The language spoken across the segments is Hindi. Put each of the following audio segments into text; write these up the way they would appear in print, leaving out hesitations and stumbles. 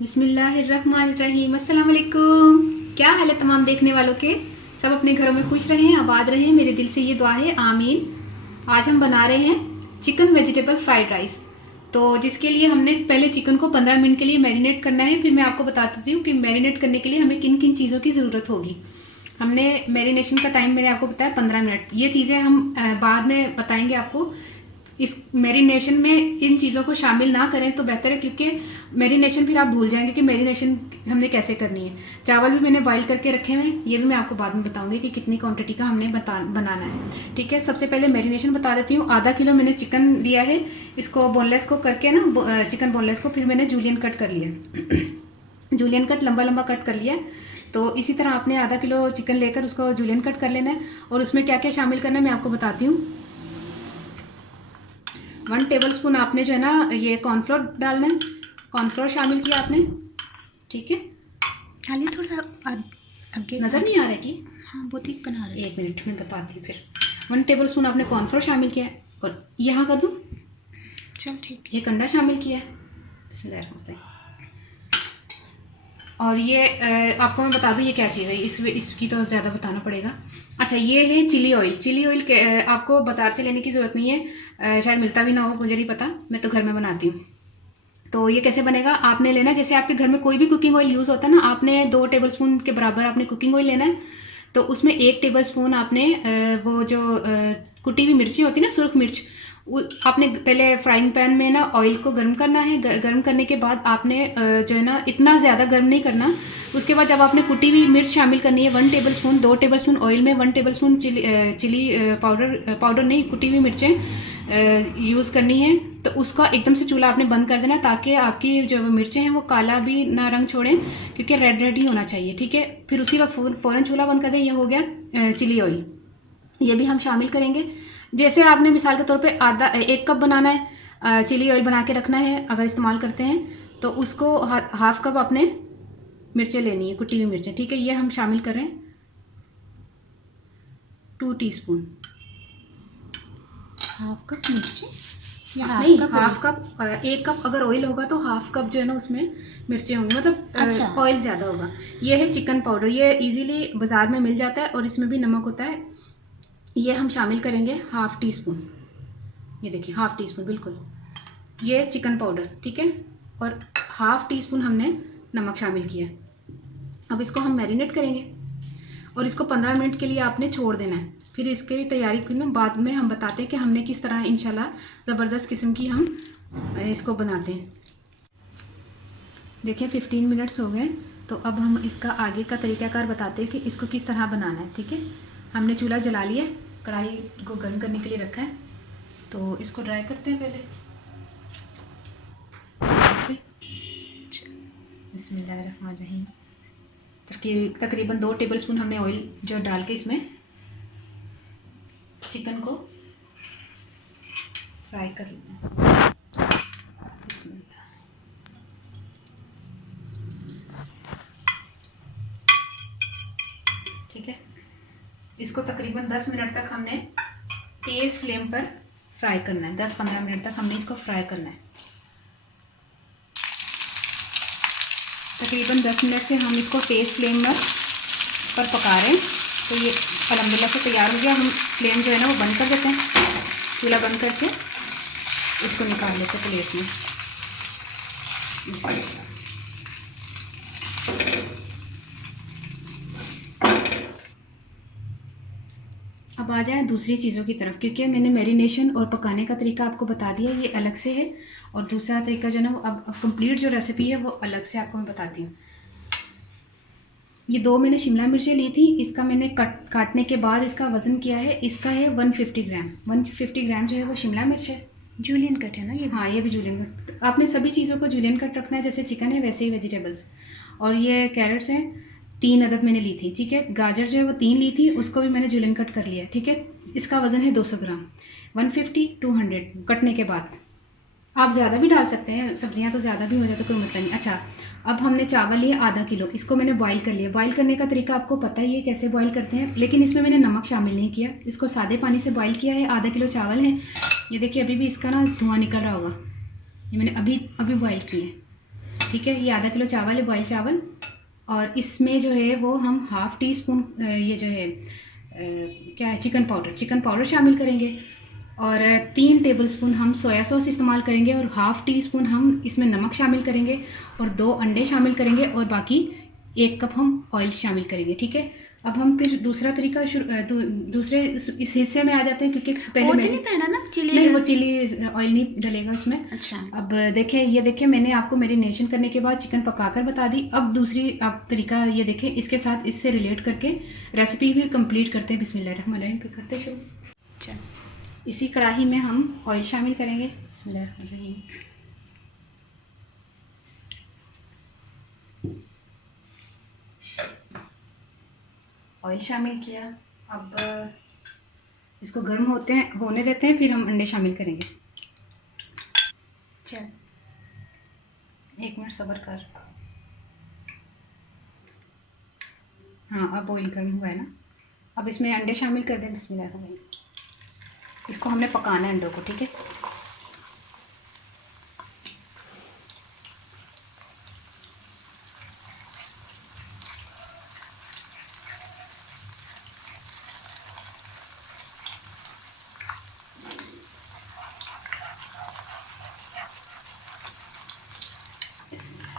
बिस्मिल्लाहिर्रहमानिर्रहीम। अस्सलाम वालेकुम। क्या हाल है तमाम देखने वालों के? सब अपने घरों में खुश रहें, आबाद रहें, मेरे दिल से ये दुआ है, आमीन। आज हम बना रहे हैं चिकन वेजिटेबल फ्राइड राइस। तो जिसके लिए हमने पहले चिकन को 15 मिनट के लिए मैरिनेट करना है। फिर मैं आपको बता देती हूँ कि मैरिनेट करने के लिए हमें किन किन चीज़ों की ज़रूरत होगी। हमने मैरिनेशन का टाइम मैंने आपको बताया 15 मिनट। ये चीज़ें हम बाद में बताएंगे आपको। इस मैरिनेशन में इन चीज़ों को शामिल ना करें तो बेहतर है, क्योंकि मैरिनेशन फिर आप भूल जाएंगे कि मैरिनेशन हमने कैसे करनी है। चावल भी मैंने बॉईल करके रखे हुए हैं, ये भी मैं आपको बाद में बताऊंगी कि कितनी क्वांटिटी का हमने बनाना है। ठीक है, सबसे पहले मैरिनेशन बता देती हूँ। आधा किलो मैंने चिकन लिया है। इसको बोनलेस को करके ना, चिकन बोनलेस को फिर मैंने जूलियन कट कर लिया। जूलियन कट लंबा लंबा कट कर लिया। तो इसी तरह आपने आधा किलो चिकन लेकर उसको जूलियन कट कर लेना है। और उसमें क्या क्या शामिल करना है मैं आपको बताती हूँ। 1 टेबलस्पून आपने जो है ना ये कॉर्नफ्लोर डालना है। कॉर्नफ्लोर शामिल किया आपने, ठीक है। खाली थोड़ा आगे नज़र नहीं आ रहा है कि? हाँ, बहुत ही बना रहे। 1 मिनट में बताती हूँ फिर। 1 टेबलस्पून आपने कॉर्नफ्लोर शामिल किया है। और यहाँ कर दूँ? चल ठीक है। ये कंडा शामिल किया है। बिस्मिल्लाह। और ये आपको मैं बता दूँ ये क्या चीज़ है, इसकी तो ज़्यादा बताना पड़ेगा। अच्छा, ये है चिली ऑयल। चिली ऑयल के आपको बाज़ार से लेने की ज़रूरत नहीं है, शायद मिलता भी ना हो, मुझे नहीं पता, मैं तो घर में बनाती हूँ। तो ये कैसे बनेगा, आपने लेना जैसे आपके घर में कोई भी कुकिंग ऑयल यूज़ होता है ना, आपने 2 टेबलस्पून के बराबर आपने कुकिंग ऑयल लेना है। तो उसमें 1 टेबलस्पून आपने वो जो कुटी हुई मिर्ची होती है ना, सुर्ख मिर्च, आपने पहले फ्राइंग पैन में ना ऑयल को गर्म करना है। गर्म करने के बाद आपने जो है ना इतना ज़्यादा गर्म नहीं करना। उसके बाद जब आपने कुटी हुई मिर्च शामिल करनी है 1 टेबलस्पून, 2 टेबलस्पून ऑयल में 1 टेबलस्पून चिली पाउडर नहीं, कुटी हुई मिर्चें यूज़ करनी है। तो उसका एकदम से चूल्हा आपने बंद कर देना, ताकि आपकी जो मिर्चें हैं वो काला भी ना रंग छोड़ें, क्योंकि रेड रेड ही होना चाहिए। ठीक है, फिर उसी वक्त फ़ौरन चूल्हा बंद कर दें। यह हो गया चिली ऑयल, ये भी हम शामिल करेंगे। जैसे आपने मिसाल के तौर पे 1 कप बनाना है, चिली ऑयल बना के रखना है अगर इस्तेमाल करते हैं, तो उसको 1/2 कप आपने मिर्चें लेनी है, कुटी हुई मिर्चें। ठीक है, ये हम शामिल करें 2 टीस्पून। 1/2 कप मिर्ची या नहीं, 1/2 1/2 कप। 1 कप अगर ऑयल होगा तो 1/2 कप जो है ना उसमें मिर्चें होंगी, मतलब अच्छा। ऑयल ज़्यादा होगा। ये है चिकन पाउडर, ये इजीली बाज़ार में मिल जाता है और इसमें भी नमक होता है। ये हम शामिल करेंगे 1/2 टीस्पून। ये देखिए 1/2 टीस्पून बिल्कुल, ये चिकन पाउडर, ठीक है। और 1/2 टीस्पून हमने नमक शामिल किया। अब इसको हम मैरिनेट करेंगे और इसको 15 मिनट के लिए आपने छोड़ देना है। फिर इसकी तैयारी की ना बाद में हम बताते हैं कि हमने किस तरह इंशाल्लाह ज़बरदस्त किस्म की हम इसको बनाते हैं। देखिए 15 मिनट्स हो गए। तो अब हम इसका आगे का तरीक़ाकार बताते हैं कि इसको किस तरह बनाना है। ठीक है, हमने चूल्हा जला लिया, कढ़ाई को गर्म करने के लिए रखा है। तो इसको ड्राई करते हैं पहले। बिस्मिल्लाहिर्रहमानिर्रहीम। तकरीबन 2 टेबलस्पून हमने ऑयल जो डाल के इसमें चिकन को फ्राई कर लेना है। ठीक है, इसको तकरीबन 10 मिनट तक हमने तेज़ फ्लेम पर फ्राई करना है। 10-15 मिनट तक हमने इसको फ्राई करना है। तकरीबन 10 मिनट से हम इसको तेज़ फ्लेम पर पका रहे हैं। तो ये अल्हम्दुलिल्लाह से तैयार हो गया। हम फ्लेम जो है ना वो बंद कर देते हैं, चूल्हा बंद करके इसको निकाल लेते हैं प्लेट में। अब आ जाए दूसरी चीज़ों की तरफ, क्योंकि मैंने मैरिनेशन और पकाने का तरीका आपको बता दिया, ये अलग से है। और दूसरा तरीका जो है ना वो अब कंप्लीट जो रेसिपी है वो अलग से आपको मैं बताती हूँ। ये 2 मैंने शिमला मिर्चें ली थी। इसका मैंने काटने के बाद इसका वज़न किया है, इसका है 150 ग्राम। 150 ग्राम जो है वो शिमला मिर्च है। जूलियन कट है ना ये? हाँ, ये भी जूलियन कट। आपने सभी चीज़ों को जूलियन कट रखना है, जैसे चिकन है वैसे ही वेजिटेबल्स। और ये कैरेट्स हैं, 3 अदद मैंने ली थी। ठीक है, गाजर जो है वो 3 ली थी, उसको भी मैंने जूलियन कट कर लिया। ठीक है, इसका वज़न है 200 ग्राम। 150-200 कटने के बाद। आप ज़्यादा भी डाल सकते हैं, सब्जियां तो ज़्यादा भी हो जाए तो कोई मसला नहीं। अच्छा, अब हमने चावल लिए आधा किलो, इसको मैंने बॉईल कर लिया। बॉईल करने का तरीका आपको पता ही है कैसे बॉईल करते हैं, लेकिन इसमें मैंने नमक शामिल नहीं किया। इसको सादे पानी से बॉईल किया है। आधा किलो चावल है। ये देखिए अभी भी इसका ना धुआं निकल रहा होगा, ये मैंने अभी बॉईल किए हैं। ठीक है, ये आधा किलो चावल है, बॉयल चावल। और इसमें जो है वो हम हाफ़ टी स्पून ये जो है क्या है, चिकन पाउडर शामिल करेंगे। और 3 टेबलस्पून हम सोया सॉस इस्तेमाल करेंगे, और हाफ़ टी स्पून हम इसमें नमक शामिल करेंगे, और 2 अंडे शामिल करेंगे, और बाकी 1 कप हम ऑयल शामिल करेंगे। ठीक है, अब हम फिर दूसरा तरीका दूसरे इस हिस्से में आ जाते हैं, क्योंकि पहले वो तो मैंने नहीं था ना चिली? नहीं, वो चिली ऑयल नहीं डलेगा उसमें। अच्छा। अब देखें, ये देखें, मैंने आपको मैरिनेशन करने के बाद चिकन पकाकर बता दी। अब दूसरी आप तरीका ये देखें, इसके साथ इससे रिलेट करके रेसिपी भी कंप्लीट करते हैं। बिस्मिल्लाहिर्रहमानिर्रहीम पे करते हैं शुरू। अच्छा, इसी कढ़ाई में हम ऑयल शामिल करेंगे। बिस्मिल्लाहिर्रहमानिर्रहीम। ऑयल शामिल किया। अब इसको गर्म होने देते हैं, फिर हम अंडे शामिल करेंगे। चल 1 मिनट सब्र कर। हाँ, अब ऑयल गर्म हुआ है ना, अब इसमें अंडे शामिल कर दें। बिस्मिल्लाह। इसको हमने पकाना है अंडों को। ठीक है,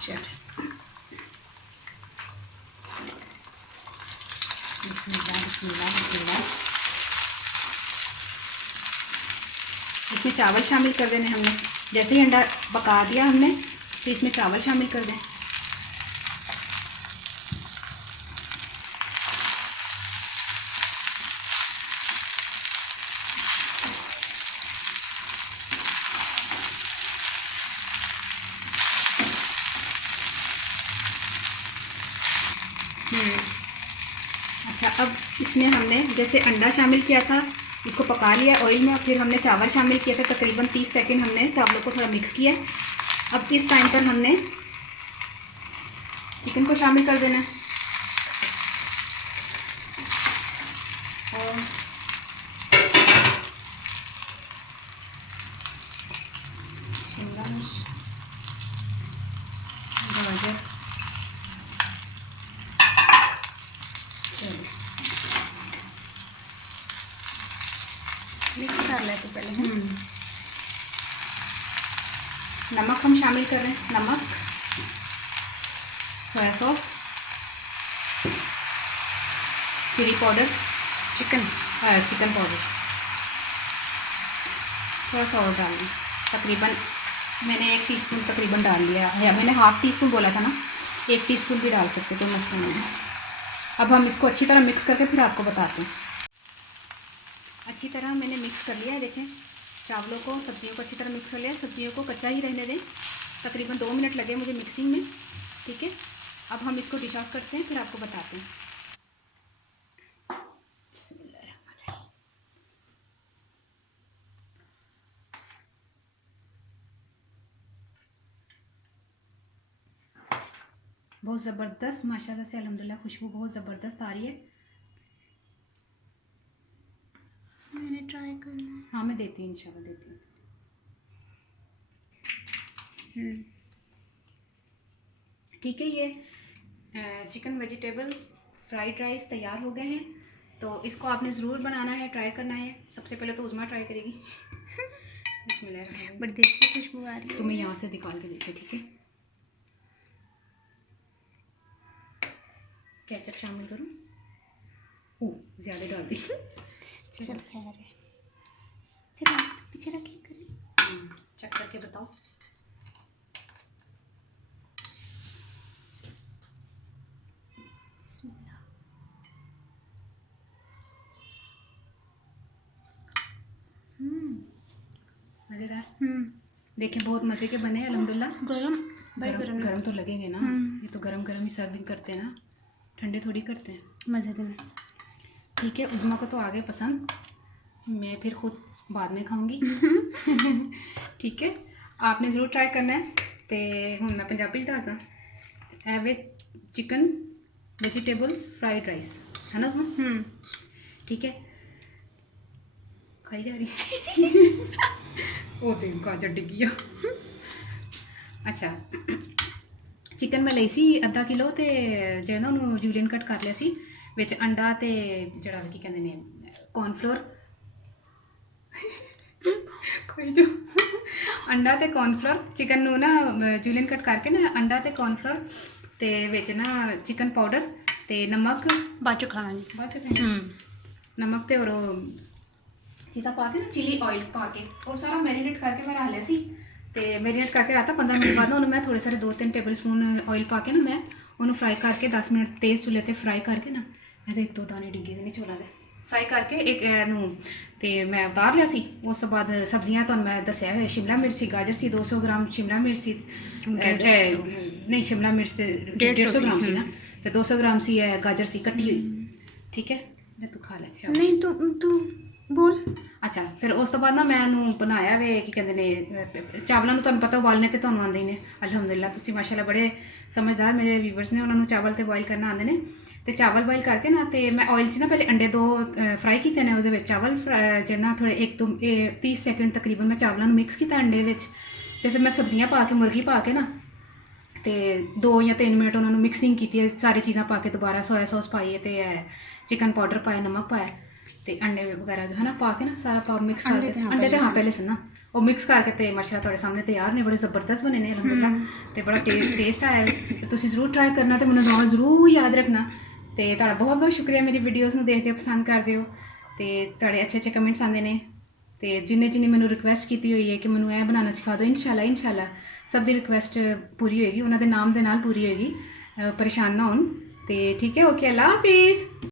चल बिस्मिल्लाह बिस्मिल्लाह बिस्मिल्लाह। इसमें चावल शामिल कर देने हमने। जैसे ही अंडा पका दिया हमने, तो इसमें चावल शामिल कर दें। अच्छा, अब इसमें हमने जैसे अंडा शामिल किया था, इसको पका लिया ऑयल में, और फिर हमने चावल शामिल किया था। तकरीबन 30 सेकंड हमने चावलों को थोड़ा मिक्स किया। अब इस टाइम पर हमने चिकन को शामिल कर देना है। और शिमला मिर्च, गाजर, चलो मिक्स कर ले तो पहले। नमक हम शामिल कर रहे हैं। नमक, soya sauce, chilli powder, chicken powder, थोड़ा सा और डाल दें। तकरीबन मैंने 1 टीस्पून तकरीबन डाल लिया है। मैंने हाफ़ टी स्पून बोला था ना, 1 टीस्पून भी डाल सकते, तो मसला नहीं है। अब हम इसको अच्छी तरह मिक्स करके फिर आपको बताते हैं। अच्छी तरह मैंने मिक्स कर लिया है। देखें, चावलों को, सब्जियों को अच्छी तरह मिक्स कर लिया। सब्जियों को कच्चा ही रहने दें। तकरीबन 2 मिनट लगे मुझे मिक्सिंग में। ठीक है, अब हम इसको डिश आउट करते हैं, फिर आपको बताते हैं। बहुत ज़बरदस्त, माशाल्लाह से अल्हम्दुलिल्लाह, खुशबू बहुत ज़बरदस्त आ रही है। मैंने ट्राई करना है। हाँ, मैं देती हूँ, इंशाल्लाह देती हूँ। ठीक है, ये चिकन वेजिटेबल्स फ्राइड राइस तैयार हो गए हैं। तो इसको आपने ज़रूर बनाना है, ट्राई करना है। सबसे पहले तो उज़मा ट्राई करेगी। बिस्मिल्लाह। बड़ी देसी खुशबू आ रही है। तुम्हें यहाँ से निकाल के देते। ठीक है, केचप शामिल करूँ? ओह, ज़्यादा डाल दी। चल खैर है, फिर आप पीछे रखिए करें। चेक करके बताओ। बिस्मिल्लाह। मज़ेदार। देखें, बहुत मज़े के बने अल्हम्दुलिल्लाह। गरम, बड़े गरम गरम तो लगेंगे ना, ये तो गरम गरम ही सर्विंग करते हैं ना, ठंडे थोड़ी करते हैं। मज़ेदार। ठीक है, उज़मा को तो आ गए पसंद, मैं फिर खुद बाद में खाऊंगी। ठीक है, आपने ज़रूर ट्राई करना है। तो हूँ मैं पंजाबी दसदा, एवे चिकन वेजिटेबल्स फ्राइड राइस है ना उज़मा? ठीक है, खाई जा रही। वो तो गाजर डिगी। अच्छा, ਚਿਕਨ ਮੈਂ ਲਈ ਸੀ ਅੱਧਾ ਕਿਲੋ ਤੇ ਜਿਹੜਾ ਨਾ ਉਹਨੂੰ ਜੂਲੀਅਨ ਕੱਟ ਕਰ ਲਿਆ ਸੀ ਵਿੱਚ ਅੰਡਾ ਤੇ ਜਿਹੜਾ ਕੀ ਕਹਿੰਦੇ ਨੇ ਕੌਰਨਫਲੋਰ ਕੋਈ ਜੋ ਅੰਡਾ ਤੇ ਕੌਰਨਫਲੋਰ ਚਿਕਨ ਨੂੰ ਨਾ ਜੂਲੀਅਨ ਕੱਟ ਕਰਕੇ ਨਾ ਅੰਡਾ ਤੇ ਕੌਰਨਫਲੋਰ ਤੇ ਵਿੱਚ ਨਾ ਚਿਕਨ ਪਾਊਡਰ ਤੇ ਨਮਕ ਬਾਅਦ ਚ ਖਾਣਾ ਬਾਅਦ ਚ ਖਾਣਾ। ਨਮਕ ਤੇ ਔਰ ਚੀਜ਼ਾਂ ਪਾ ਕੇ ਨਾ ਚਿਲੀ ਆਇਲ ਪਾ ਕੇ ਉਹ ਸਾਰਾ ਮੈਰੀਨੇਟ ਕਰਕੇ ਮੈਂ ਰੱਖ ਲਿਆ ਸੀ ਤੇ ਮੈਰੀਨੇਟ ਕਰਕੇ ਰੱਖਤਾ 15 ਮਿੰਟ ਬਾਅਦ ਨਾ ਉਹਨੂੰ ਮੈਂ ਥੋੜੇ ਸਾਰੇ 2-3 ਟੇਬਲ ਸਪੂਨ ਆਇਲ ਪਾ ਕੇ ਨਾ ਮੈਂ ਉਹਨੂੰ ਫਰਾਈ ਕਰਕੇ 10 ਮਿੰਟ ਤੇਜ਼ ਚੁੱਲ੍ਹੇ ਤੇ ਫਰਾਈ ਕਰਕੇ ਨਾ ਇਹਦੇ 1-2 ਦਾਣੇ ਡਿੱਗੇ ਦੇ ਨੇ ਚੌਲਾਂ ਦੇ ਫਰਾਈ ਕਰਕੇ ਇੱਕ ਇਹਨੂੰ ਤੇ ਮੈਂ ਉਤਾਰ ਲਿਆ ਸੀ। ਉਸ ਤੋਂ ਬਾਅਦ ਸਬਜ਼ੀਆਂ ਤੁਹਾਨੂੰ ਮੈਂ ਦੱਸਿਆ ਹੋਇਆ ਸ਼ਿਮਲਾ ਮਿਰਚ ਸੀ, ਗਾਜਰ ਸੀ, 200 ਗ੍ਰਾਮ ਸ਼ਿਮਲਾ ਮਿਰਚ ਸੀ, ਨਹੀਂ ਸ਼ਿਮਲਾ ਮਿਰਚ ਤੇ 150 ਗ੍ਰਾਮ ਸੀ ਨਾ ਤੇ 200 ਗ੍ਰਾਮ ਸੀ ਗਾਜਰ ਸੀ ਕੱਟੀ ਹੋਈ। ਠੀਕ ਹੈ ਜੇ ਤੂੰ ਖਾ ਲੈ ਸ਼ਾਬਾਸ਼। ਨਹੀਂ ਤੂੰ ਬੋਲ। ਅੱਛਾ ਫਿਰ ਉਸ ਤੋਂ ਬਾਅਦ ਨਾ ਮੈਂ ਇਹਨੂੰ ਬਣਾਇਆ ਵੇ ਕੀ ਕਹਿੰਦੇ ਨੇ ਚਾਵਲਾਂ ਨੂੰ ਤੁਹਾਨੂੰ ਪਤਾ ਉਬਾਲਣੇ ਤੇ ਤੁਹਾਨੂੰ ਆਉਂਦੇ ਹੀ ਨੇ ਅਲਹਮਦੁਲਿਲਾ। ਤੁਸੀਂ ਮਾਸ਼ਾਅੱਲਾ ਬੜੇ ਸਮਝਦਾਰ ਮੇਰੇ ਵੀਵਰਸ ਨੇ, ਉਹਨਾਂ ਨੂੰ ਚਾਵਲ ਤੇ ਬੋਇਲ ਕਰਨਾ ਆਉਂਦੇ ਨੇ। ਤੇ ਚਾਵਲ ਬੋਇਲ ਕਰਕੇ ਨਾ ਤੇ ਮੈਂ ਆਇਲ 'ਚ ਨਾ ਪਹਿਲੇ ਅੰਡੇ 2 ਫਰਾਈ ਕੀਤੇ ਨੇ ਉਹਦੇ ਵਿੱਚ ਚਾਵਲ ਜਿਹੜਾ ਥੋੜੇ 1-30 ਸੈਕਿੰਡ ਤਕਰੀਬਨ ਮੈਂ ਚਾਵਲਾਂ ਨੂੰ ਮਿਕਸ ਕੀਤਾ ਅੰਡੇ ਵਿੱਚ ਤੇ ਫਿਰ ਮੈਂ ਸਬਜ਼ੀਆਂ ਪਾ ਕੇ ਮੁਰਗੀ ਪਾ ਕੇ ਨਾ ਤੇ 2 ਜਾਂ 3 ਮਿੰਟ ਉਹਨਾਂ ਨੂੰ ਮਿਕਸਿੰਗ ਕੀਤੀ ਹੈ ਸਾਰੀ ਚੀਜ਼ਾਂ ਪਾ ਕੇ ਦੁਬਾਰਾ ਸੋਇਆ ਸੌਸ ਪਾਈਏ ਤੇ ਚਿਕਨ ਪਾਊਡਰ ਪਾਇਆ, ਨਮਕ ਪਾਇਆ ਤੇ ਅੰਡੇ ਵਗੈਰਾ ਹੈ ਨਾ ਪਾ ਕੇ ਨਾ ਸਾਰਾ ਪਾ ਮਿਕਸ ਕਰਕੇ ਅੰਡੇ ਤੇ ਹਾਂ ਪਹਿਲੇ ਸੀ ਨਾ ਉਹ ਮਿਕਸ ਕਰਕੇ ਤੇ ਮਾਸ਼ਾਅੱਲਾ ਤੁਹਾਡੇ ਸਾਹਮਣੇ ਤਿਆਰ ਨੇ। ਬੜੇ ਜ਼ਬਰਦਸਤ ਬਣੇ ਨੇ ਅਲਹਮਦੁਲਿਲਾ ਤੇ ਬੜਾ ਟੇਸਟ ਆਇਆ ਤੇ ਤੁਸੀਂ ਜ਼ਰੂਰ ਟਰਾਈ ਕਰਨਾ ਤੇ ਮੈਨੂੰ ਨਾਲ ਜ਼ਰੂਰ ਯਾਦ ਰੱਖਣਾ। ਤੇ ਤੁਹਾਡਾ ਬਹੁਤ ਬਹੁਤ ਸ਼ੁਕਰੀਆ ਮੇਰੀ ਵੀਡੀਓਜ਼ ਨੂੰ ਦੇਖਦੇ ਹੋ, ਪਸੰਦ ਕਰਦੇ ਹੋ ਤੇ ਤੁਹਾਡੇ ਅੱਛੇ ਕਮੈਂਟਸ ਆਉਂਦੇ ਨੇ ਤੇ ਜਿੰਨੇ ਮੈਨੂੰ ਰਿਕੁਐਸਟ ਕੀਤੀ ਹੋਈ ਹੈ ਕਿ ਮੈਨੂੰ ਇਹ ਬਣਾਉਣਾ ਸਿਖਾ ਦਿਓ। ਇਨਸ਼ਾਅੱਲਾ ਸਭ ਦੀ ਰਿਕੁਐਸਟ ਪੂਰੀ ਹੋਏਗੀ, ਉਹਨਾਂ ਦੇ ਨਾਮ ਦੇ ਨਾਲ ਪੂਰੀ ਹੋਏਗੀ, ਪਰੇਸ਼ਾਨ ਨਾ ਹੋਣ। ਤੇ ਠੀਕ ਹੈ, ਓਕੇ, ਅੱਲਾ ਹਾਫਿਜ਼।